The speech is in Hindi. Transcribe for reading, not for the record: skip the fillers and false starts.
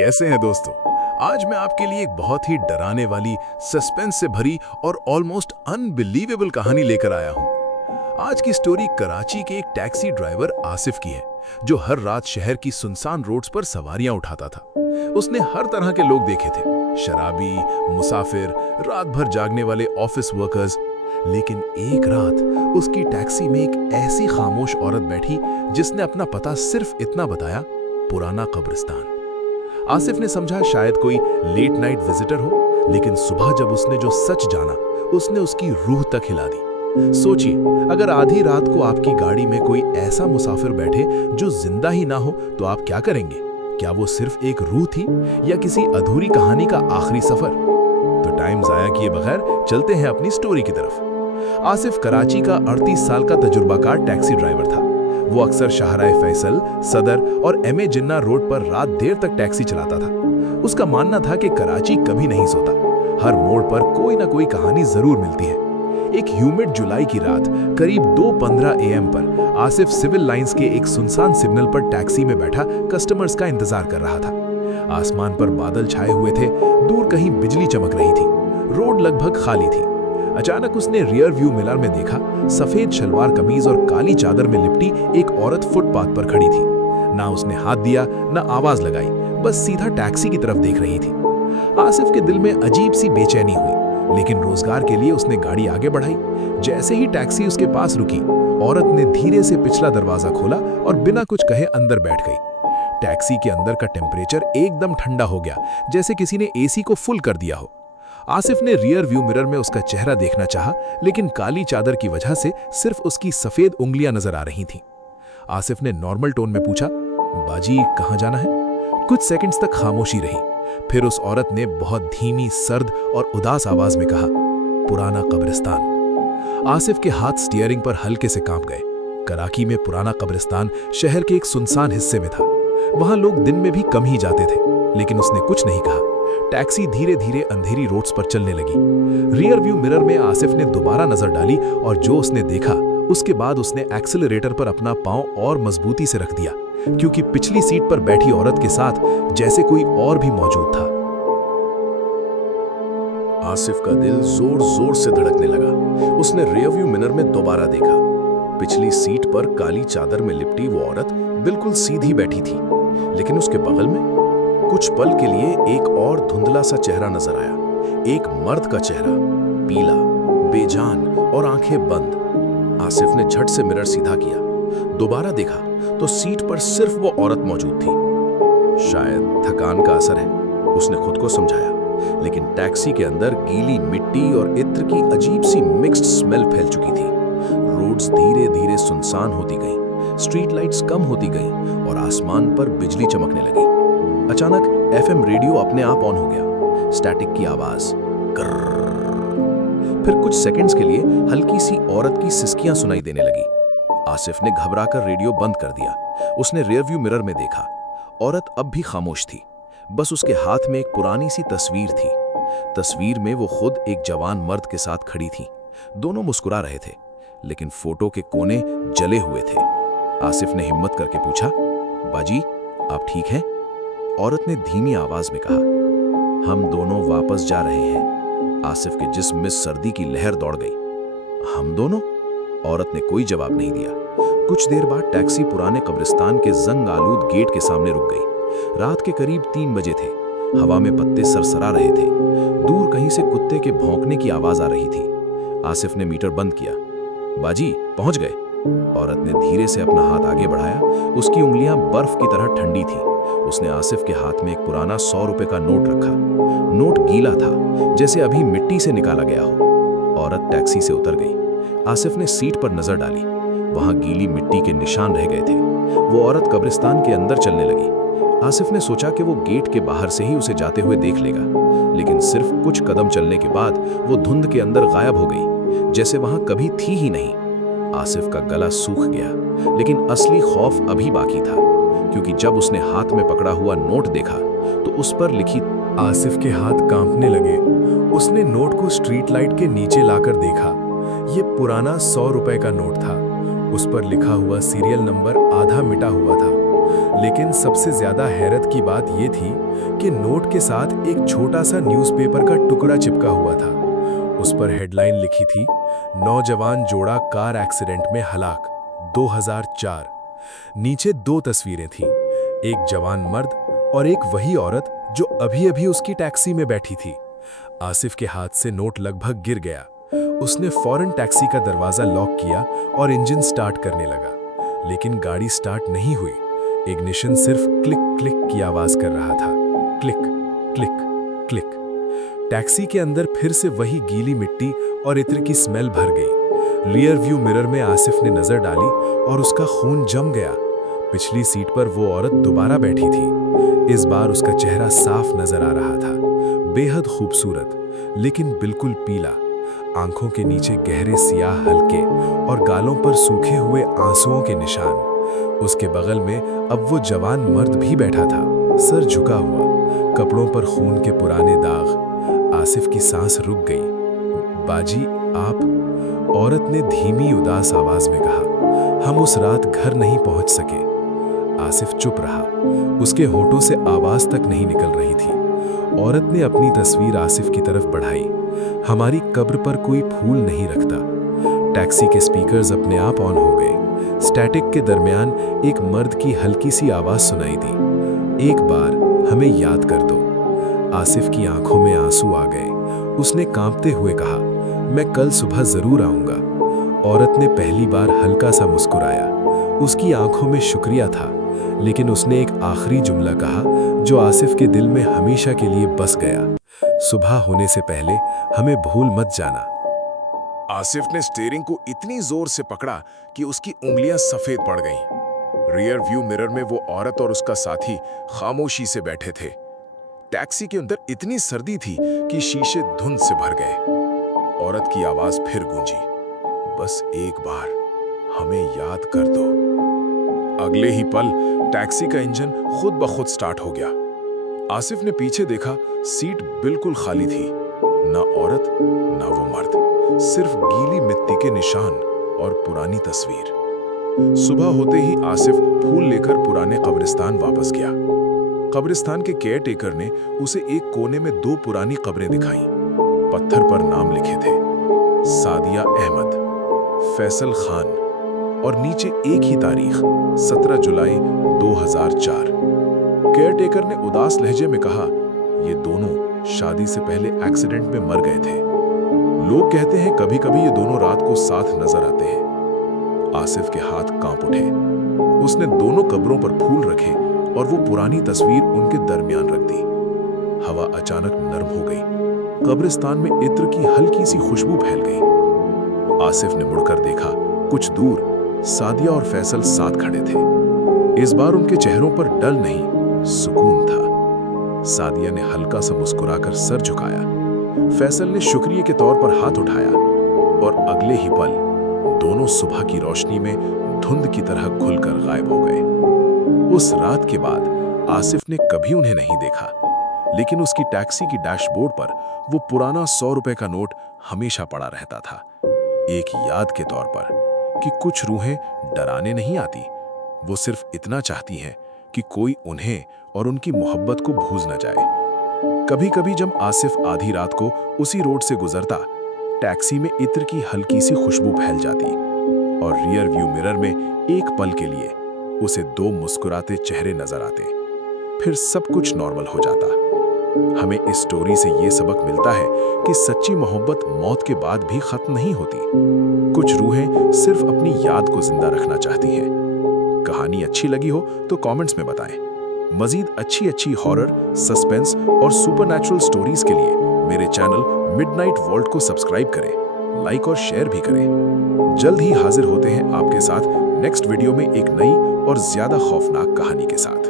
कैसे हैं दोस्तों? आज मैं आपके लिए एक बहुत ही डराने वाली, सस्पेंस से भरी और ऑलमोस्ट अनबिलीवेबल कहानी लेकर आया हूं। आज की स्टोरी कराची के एक टैक्सी ड्राइवर आसिफ की है, जो हर रात शहर की सुनसान रोड्स पर सवारियां उठाता था। उसने हर तरह के लोग देखे थे, शराबी, मुसाफिर, रात भर जागने वाले ऑफिस वर्कर्स। लेकिन एक रात उसकी टैक्सी में एक ऐसी खामोश औरत बैठी जिसने अपना पता सिर्फ इतना बताया, पुराना कब्रिस्तान। आसिफ ने समझा शायद कोई लेट नाइट विजिटर हो, लेकिन सुबह जब उसने जो सच जाना, उसने उसकी रूह तक हिला दी। सोचिए, अगर आधी रात को आपकी गाड़ी में कोई ऐसा मुसाफिर बैठे जो जिंदा ही ना हो, तो आप क्या करेंगे? क्या वो सिर्फ एक रूह थी या किसी अधूरी कहानी का आखिरी सफर? तो टाइम जाया किए बगैर चलते हैं अपनी स्टोरी की तरफ। आसिफ कराची का 38 साल का तजुर्बाकार टैक्सी ड्राइवर था। वो अक्सर शाहराए फैसल, सदर और एम ए जिन्ना रोड पर रात देर तक टैक्सी चलाता था। उसका मानना था कि कराची कभी नहीं सोता, हर मोड़ पर कोई ना कोई कहानी जरूर मिलती है। एक ह्यूमिड जुलाई की रात करीब 2:15 AM पर आसिफ सिविल लाइंस के एक सुनसान सिग्नल पर टैक्सी में बैठा कस्टमर्स का इंतजार कर रहा था। आसमान पर बादल छाए हुए थे, दूर कहीं बिजली चमक रही थी, रोड लगभग खाली थी। अचानक उसने रियर व्यू मिरर में देखा, सफेद शलवार कमीज और काली चादर में लिपटी एक औरत फुटपाथ पर खड़ी थी। ना उसने हाथ दिया, ना आवाज लगाई, बस सीधा टैक्सी की तरफ देख रही थी। आसिफ के दिल में अजीब सी बेचैनी हुई, लेकिन रोजगार के लिए उसने गाड़ी आगे बढ़ाई। जैसे ही टैक्सी उसके पास रुकी, औरत ने धीरे से पिछला दरवाजा खोला और बिना कुछ कहे अंदर बैठ गई। टैक्सी के अंदर का टेम्परेचर एकदम ठंडा हो गया, जैसे किसी ने एसी को फुल कर दिया हो। आसिफ ने रियर व्यू मिरर में उसका चेहरा देखना चाहा, लेकिन काली चादर की वजह से सिर्फ उसकी सफेद उंगलियां नजर आ रही थीं। आसिफ ने नॉर्मल टोन में पूछा, बाजी कहां जाना है? कुछ सेकंड्स तक खामोशी रही, फिर उस औरत ने बहुत धीमी, सर्द और उदास आवाज में कहा, पुराना कब्रिस्तान। आसिफ के हाथ स्टीयरिंग पर हल्के से कांप गए। कराची में पुराना कब्रिस्तान शहर के एक सुनसान हिस्से में था। वहां लोग दिन में भी कम ही जाते थे, लेकिन उसने कुछ नहीं कहा। टैक्सी धीरे धीरे अंधेरी रोड्स पर चलने लगी। रियर व्यू मिरर में आसिफ ने दोबारा नजर डाली और जो उसने देखा, उसके बाद उसने एक्सेलरेटर पर अपना पांव और मजबूती से रख दिया, क्योंकि पिछली सीट पर बैठी औरत के साथ जैसे कोई और भी मौजूद था। आसिफ का दिल जोर जोर से धड़कने लगा। उसने रियर व्यू मिरर में दोबारा देखा। पिछली सीट पर काली चादर में लिपटी वो औरत बिल्कुल सीधी बैठी थी, लेकिन उसके बगल में कुछ पल के लिए एक और धुंधला सा चेहरा नजर आया। एक मर्द का चेहरा, पीला, बेजान और आंखें बंद। आसिफ ने झट से मिरर सीधा किया, दोबारा देखा तो सीट पर सिर्फ वो औरत मौजूद थी। शायद थकान का असर है, उसने खुद को समझाया, लेकिन टैक्सी के अंदर गीली मिट्टी और इत्र की अजीब सी मिक्स्ड स्मेल फैल चुकी थी। रोड्स धीरे धीरे सुनसान होती गईं, स्ट्रीट लाइट्स कम होती गईं और आसमान पर बिजली चमकने लगी। अचानक FM रेडियो अपने आप ऑन हो गया। स्टैटिक की आवाज, फिर कुछ सेकंड्स के लिए हल्की सी औरत की सिसकियां सुनाई देने लगी। आसिफ ने घबराकर रेडियो बंद कर दिया। उसने रियर व्यू मिरर में देखा, औरत अब भी खामोश थी, बस उसके हाथ में एक पुरानी सी तस्वीर थी। तस्वीर में वो खुद एक जवान मर्द के साथ खड़ी थी। दोनों मुस्कुरा रहे थे, लेकिन फोटो के कोने जले हुए थे। आसिफ ने हिम्मत करके पूछा, बाजी आप ठीक हैं? औरत ने धीमी आवाज में कहा, हम दोनों वापस जा रहे हैं। आसिफ के जिस्म में सर्दी की लहर दौड़ गई। हम दोनों? औरत ने कोई जवाब नहीं दिया। कुछ देर बाद टैक्सी पुराने कब्रिस्तान के जंग आलूद गेट के सामने रुक गई। रात के करीब 3 बजे थे। हवा में पत्ते सरसरा रहे थे। दूर कहीं से कुत्ते के भौंकने की आवाज आ रही थी। आसिफ ने मीटर बंद किया। बाजी पहुंच गए। औरत ने धीरे से अपना हाथ आगे बढ़ाया। उसकी उंगलियां बर्फ की तरह ठंडी थी। उसने आसिफ के हाथ में एक पुराना 100 रुपए का नोट रखा। नोट गीला था, जैसे अभी मिट्टी से निकाला गया हो। औरत टैक्सी से उतर गई। आसिफ ने सीट पर नजर डाली। वहां गीली मिट्टी के निशान रह गए थे। वो औरत कब्रिस्तान के अंदर चलने लगी। आसिफ ने सोचा कि वो गेट के बाहर से ही उसे जाते हुए देख लेगा, लेकिन सिर्फ कुछ कदम चलने के बाद वो धुंध के अंदर गायब हो गई, जैसे वहां कभी थी ही नहीं। आसिफ का गला सूख गया, लेकिन असली खौफ अभी बाकी था, क्योंकि जब उसने हाथ में पकड़ा हुआ नोट देखा तो उस पर लिखी। आसिफ के हाथ कांपने लगे। उसने नोट को स्ट्रीट लाइट के नीचे लाकर देखा। ये पुराना 100 रुपए का नोट था। उस पर लिखा हुआ सीरियल नंबर आधा मिटा हुआ था, लेकिन सबसे ज्यादा हैरत की बात यह थी कि नोट के साथ एक छोटा सा न्यूज़पेपर का टुकड़ा चिपका हुआ था। उस पर हेडलाइन लिखी थी, नौजवान जोड़ा कार एक्सीडेंट में हलाक, 2004। नीचे 2 तस्वीरें थीं, एक जवान मर्द और एक वही औरत जो अभी-अभी उसकी टैक्सी में बैठी थी। आसिफ के हाथ से नोट लगभग गिर गया। उसने फौरन टैक्सी का दरवाजा लॉक किया और इंजन स्टार्ट करने लगा, लेकिन गाड़ी स्टार्ट नहीं हुई। इग्निशन सिर्फ क्लिक क्लिक की आवाज कर रहा था, क्लिक क्लिक क्लिक। टैक्सी के अंदर फिर से वही गीली मिट्टी और इत्र की स्मेल भर गई। रियर व्यू मिरर में आसिफ ने नजर डाली और उसका खून जम गया। पिछली सीट पर वो औरत दोबारा बैठी थी। इस बार उसका चेहरा साफ नजर आ रहा था, बेहद खूबसूरत, लेकिन बिल्कुल पीला। आंखों के नीचे गहरे सियाह हल्के और गालों पर सूखे हुए आंसुओं के निशान। उसके बगल में अब वो जवान मर्द भी बैठा था, सर झुका हुआ, कपड़ों पर खून के पुराने दाग। आसिफ की सांस रुक गई। बाजी आप? औरत ने धीमी उदास आवाज में कहा। हम उस रात घर नहीं पहुंच सके। आसिफ चुप रहा। उसके होठों से आवाज तक नहीं निकल रही थी। औरत ने अपनी तस्वीर आसिफ की तरफ बढ़ाई। हमारी कब्र पर कोई फूल नहीं रखता। टैक्सी के स्पीकर्स अपने आप ऑन हो गए। स्टैटिक के दरमियान एक मर्द की हल्की सी आवाज सुनाई दी, एक बार हमें याद कर दो। आसिफ की आंखों में आंसू आ गए। उसने कांपते हुए कहा, मैं कल सुबह जरूर आऊंगा। औरत ने पहली बार हल्का सा मुस्कुराया। उसकी आंखों में शुक्रिया था, लेकिन उसने एक आखिरी जुमला कहा जो आसिफ के दिल में हमेशा के लिए बस गया, सुबह होने से पहले हमें भूल मत जाना। आसिफ ने स्टीयरिंग को इतनी जोर से पकड़ा कि उसकी उंगलियां सफेद पड़ गईं। रियर व्यू मिरर में वो औरत और उसका साथी खामोशी से बैठे थे। टैक्सी के अंदर इतनी सर्दी थी कि शीशे धुंध से भर गए। औरत की आवाज फिर गूंजी, बस एक बार हमें याद कर दो। अगले ही पल टैक्सी का इंजन खुद ब खुद स्टार्ट हो गया। आसिफ ने पीछे देखा, सीट बिल्कुल खाली थी। ना औरत ना वो मर्द, सिर्फ गीली मिट्टी के निशान और पुरानी तस्वीर। सुबह होते ही आसिफ फूल लेकर पुराने कब्रिस्तान वापस गया। कब्रिस्तान के केयर टेकर ने उसे एक कोने में 2 पुरानी कब्रें दिखाईं। पत्थर पर नाम लिखे थे, सादिया अहमद, फैसल खान, और नीचे एक ही तारीख, 17 जुलाई 2004। केयर टेकर ने उदास लहजे में कहा, ये दोनों शादी से पहले एक्सीडेंट में मर गए थे। लोग कहते हैं कभी कभी ये दोनों रात को साथ नजर आते हैं। आसिफ के हाथ कांप उठे। उसने दोनों कब्रों पर फूल रखे और वो पुरानी तस्वीर उनके दरमियान रख दी। हवा अचानक नर्म हो गई। कब्रिस्तान में इत्र की हल्की सी खुशबू फैल गई। आसिफ ने मुड़कर देखा, कुछ दूर सादिया और फैसल साथ खड़े थे। इस बार उनके चेहरों पर डर नहीं, सुकून था। सादिया ने हल्का सा मुस्कुराकर सर झुकाया। फैसल ने शुक्रिया के तौर पर हाथ उठाया और अगले ही पल दोनों सुबह की रोशनी में धुंध की तरह खुलकर गायब हो गए। उस रात के बाद आसिफ ने कभी उन्हें नहीं देखा, लेकिन उसकी टैक्सी की डैशबोर्ड पर वो पुराना 100 रुपए का नोट हमेशा पड़ा रहता था, एक याद के तौर पर कि कुछ रूहें डराने नहीं आती, वो सिर्फ इतना चाहती हैं कि कोई उन्हें और उनकी मोहब्बत को भूल न जाए। कभी-कभी जब आसिफ आधी रात को उसी रोड से गुजरता, टैक्सी में इत्र की हल्की सी खुशबू फैल जाती और रियर व्यू मिरर में एक पल के लिए उसे 2 मुस्कुराते चेहरे नजर आते। फिर सब कुछ नॉर्मल हो जाता। हमें इस स्टोरी से ये सबक मिलता है कि सच्ची मोहब्बत मौत के बाद भी खत्म नहीं होती। कुछ रूहें सिर्फ अपनी याद को जिंदा रखना चाहती हैं। कहानी अच्छी लगी हो तो कमेंट्स में बताएं। मजीद अच्छी हॉरर, सस्पेंस और सुपरनैचुरल स्टोरीज के लिए मेरे चैनल मिडनाइट वॉल्ट को सब्सक्राइब करें, लाइक और शेयर भी करें। जल्द ही हाजिर होते हैं आपके साथ नेक्स्ट वीडियो में एक नई और ज्यादा खौफनाक कहानी के साथ।